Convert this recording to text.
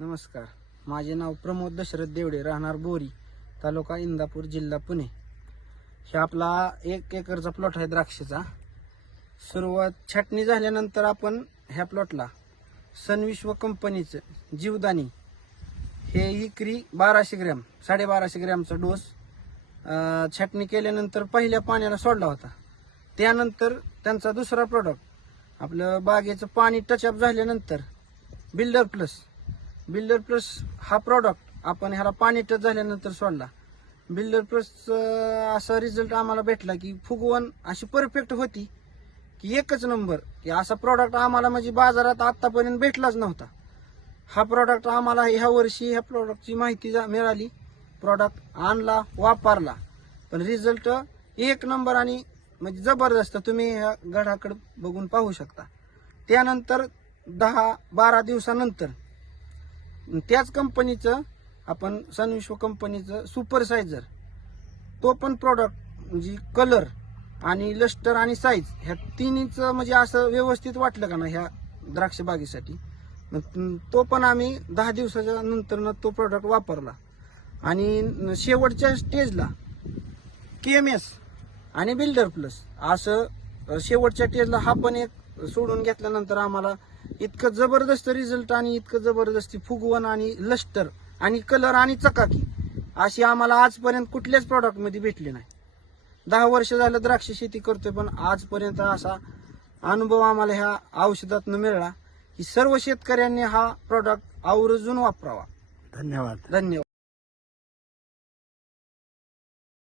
नमस्कार, माझे नाव प्रमोद दशरथ देवडे, राहणार बोरी, तालुका इंदापूर, जिल्हा पुणे। हे आपला 1 एकरचा प्लॉट आहे द्राक्षाचा। सुरुवात छाटणी झाल्यानंतर आपण ह्या प्लॉटला सनविश्व कंपनीचं जीवदानी हे एकरी 1200 ग्रॅम 1250 ग्रॅमचा डोस छाटणी केल्यानंतर पहिल्या पाण्याला सोडला होता। त्यानंतर त्यांचा दुसरा प्रोडक्ट आपलं बागेचं पाणी टचअप झाल्यानंतर बिल्डर प्लस हा प्रॉडक्ट आपण ह्याला पाणी टच झाल्यानंतर सोडला। बिल्डर प्लस असा रिझल्ट आम्हाला भेटला की फुगवण अशी परफेक्ट होती की एकच नंबर, की असा प्रॉडक्ट आम्हाला म्हणजे बाजारात आतापर्यंत भेटलाच नव्हता। हा प्रॉडक्ट आम्हाला ह्या वर्षी ह्या प्रॉडक्टची माहिती मिळाली, प्रॉडक्ट आणला, वापरला, पण रिझल्ट एक नंबर आणि म्हणजे जबरदस्त। तुम्ही ह्या गडाकडे बघून पाहू शकता। त्यानंतर 10-12 दिवसानंतर त्याच कंपनीचं आपण सनविश्व कंपनीचं सुपर सायझर, तो पण प्रॉडक्ट म्हणजे कलर आणि लस्टर आणि साईज ह्या तिन्हीचं म्हणजे असं व्यवस्थित वाटलं का ना ह्या द्राक्ष बागेसाठी, तो पण आम्ही 10 दिवसाच्या नंतर तो प्रॉडक्ट वापरला। आणि शेवटच्या स्टेजला KMS आणि बिल्डर प्लस असं शेवटच्या स्टेजला हा पण एक सोडून घेतल्यानंतर आम्हाला इतकं जबरदस्त रिझल्ट आणि इतकं जबरदस्ती फुगवण आणि लस्टर आणि कलर आणि चकाकी अशी आम्हाला आजपर्यंत कुठल्याच प्रॉडक्ट मध्ये भेटली नाही। 10 वर्ष झालं द्राक्ष शेती करतोय, पण आजपर्यंत असा अनुभव आम्हाला ह्या औषधातून मिळाला की सर्व शेतकऱ्यांनी हा प्रॉडक्ट आवर्जून वापरावा। धन्यवाद। धन्यवाद।